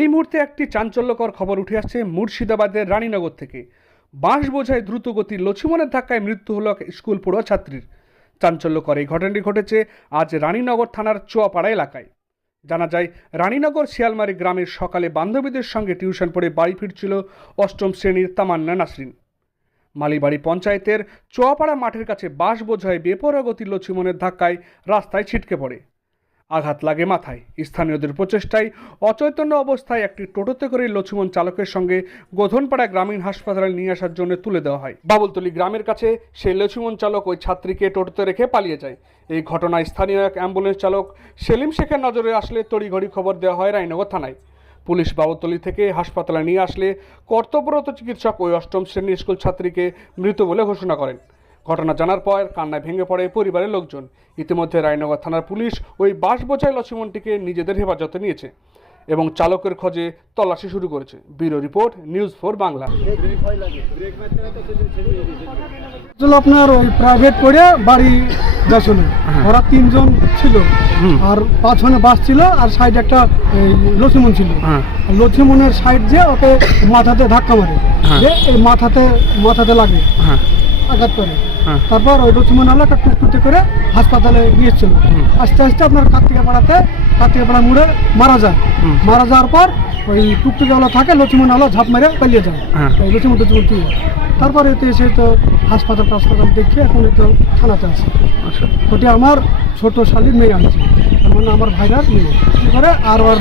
এই মুহূর্তে একটি চাঞ্চল্যকর খবর উঠে আসছে মুর্শিদাবাদের রানীনগর থেকে। বাঁশ বোঝাই দ্রুতগতির লক্ষ্মণের ধাক্কায় মৃত্যু হল এক স্কুল পড়ুয়া ছাত্রীর। চাঞ্চল্যকর এই ঘটনাটি ঘটেছে আজ রানীনগর থানার চুয়াপাড়া এলাকায়। জানা যায়, রানীনগর শিয়ালমারি গ্রামের সকালে বান্ধবীদের সঙ্গে টিউশন পড়ে বাড়ি ফিরছিল অষ্টম শ্রেণীর তামান্না নাসরিন। মালিবাড়ি পঞ্চায়েতের চুয়াপাড়া মাঠের কাছে বাঁশ বোঝাই বেপরোয়া গতির লক্ষ্মণের ধাক্কায় রাস্তায় ছিটকে পড়ে। আঘাত লাগে মাথায়। স্থানীয়দের প্রচেষ্টায় অচৈতন্য অবস্থায় একটি টোটোতে করে লক্ষ্মণ চালকের সঙ্গে গোধনপাড়া গ্রামীণ হাসপাতালে নিয়ে আসার জন্য তুলে দেওয়া হয়। বাবুলতলী গ্রামের কাছে সেই লক্ষ্মণ চালক ওই ছাত্রীকে টোটোতে রেখে পালিয়ে যায়। এই ঘটনায় স্থানীয় এক অ্যাম্বুলেন্স চালক সেলিম শেখের নজরে আসলে তড়িঘড়ি খবর দেওয়া হয় রানীনগর থানায়। পুলিশ বাবুলতলী থেকে হাসপাতালে নিয়ে আসলে কর্তব্যরত চিকিৎসক ওই অষ্টম শ্রেণীর স্কুল ছাত্রীকে মৃত বলে ঘোষণা করেন। ঘটনা জানার পর কান্নায় ভেঙে পড়ে পরিবারের লোকজন। ইতিমধ্যে রানীনগর থানার পুলিশ ওই বাঁশ বোঝাই লক্ষ্মণটিকে নিজেদের হেফাজতে নিয়েছে এবং চালকের খোঁজে তল্লাশি শুরু করেছে। Bureau report, news 4 Bangla. আপনার ওই প্রাইভেট করে বাড়ি যাচ্ছিল, ওরা 3 জন ছিল, আর 5 জনে বাস ছিল, আর সাইড একটা লক্ষ্মণ ছিল। লক্ষ্মণের সাইড যে ওকে মাথাতে ধাক্কা মারে, যে এই মাথাতে লাগে, আঘাত করে। তারপর ওই লক্ষ্মণ আলো একটা টুকটুকে করে হাসপাতালে গিয়েছিল। আস্তে আস্তে আপনার কার্তিকপাড়া মোড়ে মারা যায়। মারা যাওয়ার পর ওই টুকটুকে আলো থাকে, লক্ষ্মণ আলো ঝাঁপ মেরে পালিয়ে যায়। লক্ষ্মণ কি তারপরে এতে এসে তো হাসপাতাল দেখে এখন তো থানাতে আছে। ওটি আমার ছোট শালীর মেয়ে আছে, মানে আমার ভাইরার মেয়ে করে। আর ওর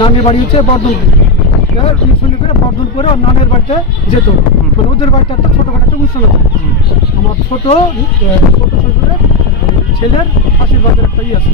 নানির বাড়ি হচ্ছে বর্ধনপুর। টিউশনি করে বর্ধনপুরে ওর নানের বাড়িতে যেত, মানে ওদের বাড়িতে একটা ছোটোখাটো একটা অনুষ্ঠান আছে। আমার ছোট শ্বশুরের ছেলের আশীর্বাদের একটা আছে।